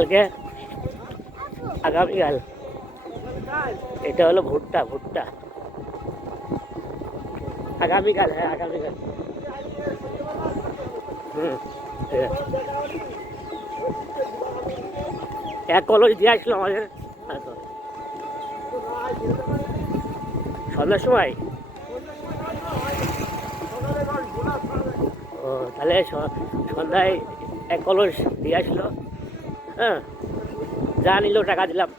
কালকে আগামীকাল এটা হলো ভুট্টা ভুট্টা আগামীকাল, হ্যাঁ আগামীকাল। এক কলস দিয়ে আসলো আমাদের সন্ধ্যার সময়। ও তাহলে সন্ধ্যায় এক কলস দিয়ে আসলো। হ্যাঁ, যা নিল টাকা দিলাম।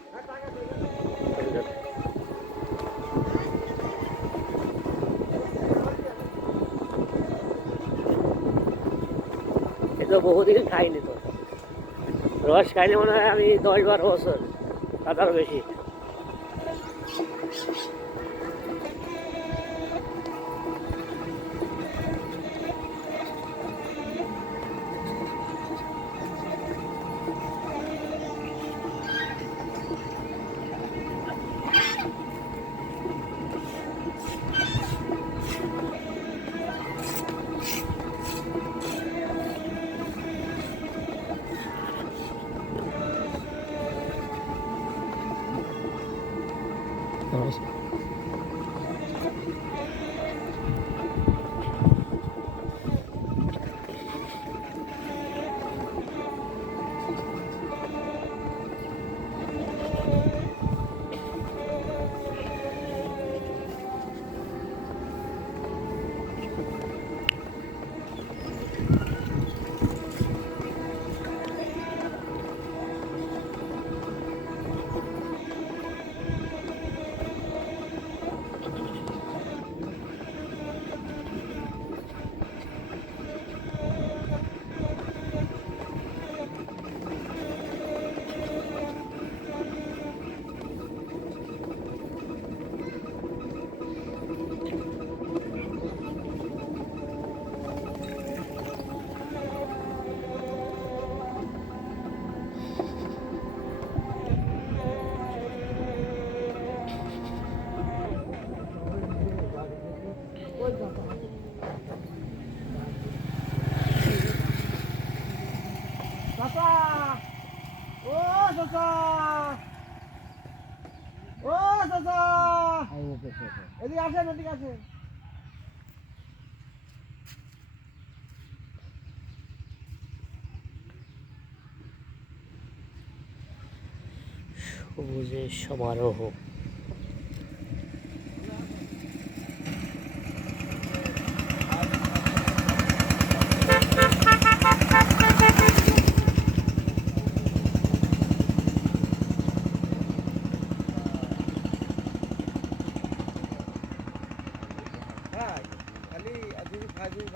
এ তো বহুদিন খাইনি, তো রস খাইনি মনে হয় আমি 10-12 বছর, তারও বেশি। এদিকে আসেন, এদিকে আসেন। সবুজের সমারোহ।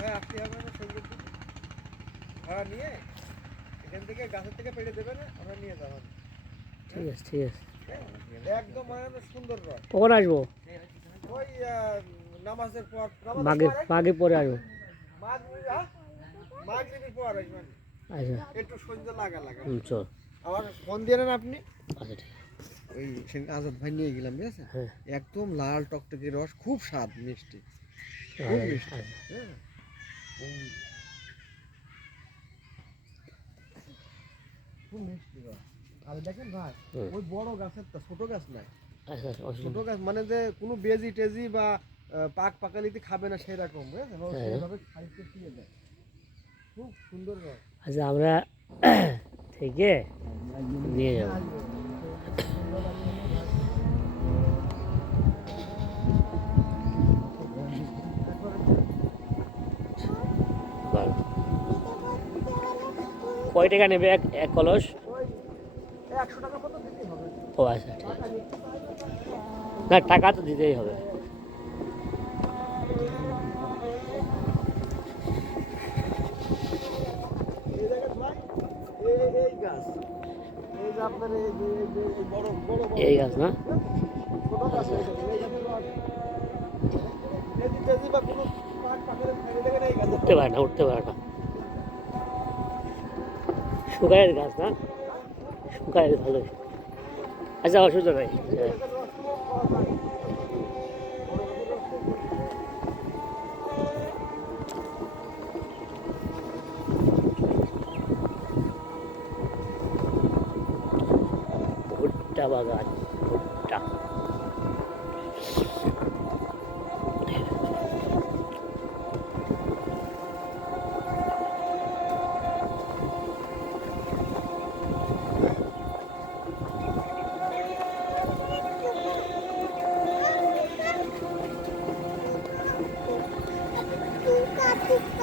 ভাই আসতে হবে না, সঙ্গে ভাড়া নিয়ে এখান থেকে গাছের থেকে পেড়ে দেবে না, আমরা নিয়ে যাবো। ঠিক আছে, ঠিক আছে, একদম মানে সুন্দর রস। কখন আসবো? ওই নামাজের পর, মাঘে পরে আসবো। মাগরিবের পর আসবেন। আচ্ছা, একটু সন্ধ্যা লাগা চল। আমার ফোন দিয়ে নেন আপনি। আচ্ছা ঠিক। ওই আজাদ ভাই নিয়ে গেলাম, ঠিক আছে? হ্যাঁ, একদম লাল টকটকে রস, খুব স্বাদ, মিষ্টি, খুব মিষ্টি। হ্যাঁ, খুব মিষ্টি রস। আর দেখেন ভাই, ওই বড় গাছের তো, ছোট গাছ নাই। ছোট গাছ মানে যে কোনো বেজি টেজি বা পাকালিতে খাবে না সেরকম, বুঝেছেন? সেইভাবে সাইজে দিয়ে দেয়, খুব সুন্দর রস। আচ্ছা, আমরা থেকে নিয়ে যাবো। কয় টাকা নেবে এক কলস? 100 টাকা মতো দিতেই হবে। ও আচ্ছা, ঠিক আছে। না, টাকা তো দিতেই হবে। এই গাছ না, উঠতে পারে না, উঠতে পারে না। শুকায়ের গাছ না, শুকায়ের ভালোই। আচ্ছা, অসুবিধা নাই। ভুট্টা বাগান, ভুট্টা। Tuca, tuca.